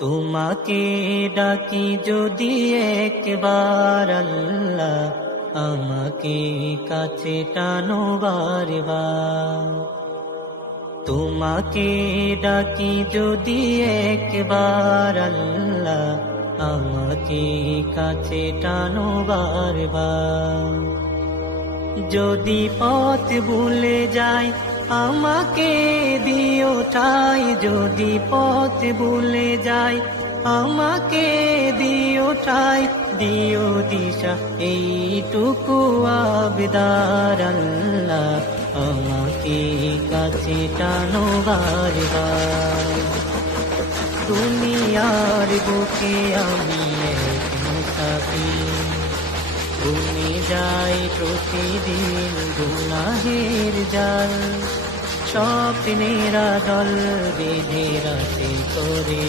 তোমাকে ডাকি যদি একবার আল্লাহ, আমাকে কাছে টানো বারবার। তোমাকে ডাকি যদি একবার আল্লাহ, আমাকে কাছে টানো বারবার। যদি পথ ভুলে যাই আমাকে দিও ঠাই, যদি পথ ভুলে যাই আমাকে দিও ঠাই, দিও দিশা এইটুকু আবদার আল্লাহ, আমাকে কাছে টানো বারবার। দুনিয়ার বুকে আমি এক মুসাফির, ঘুমে যাই প্রতিদিন গুনাহের জাল, স্বপ্নেরা দল বেঁধে রাতে করে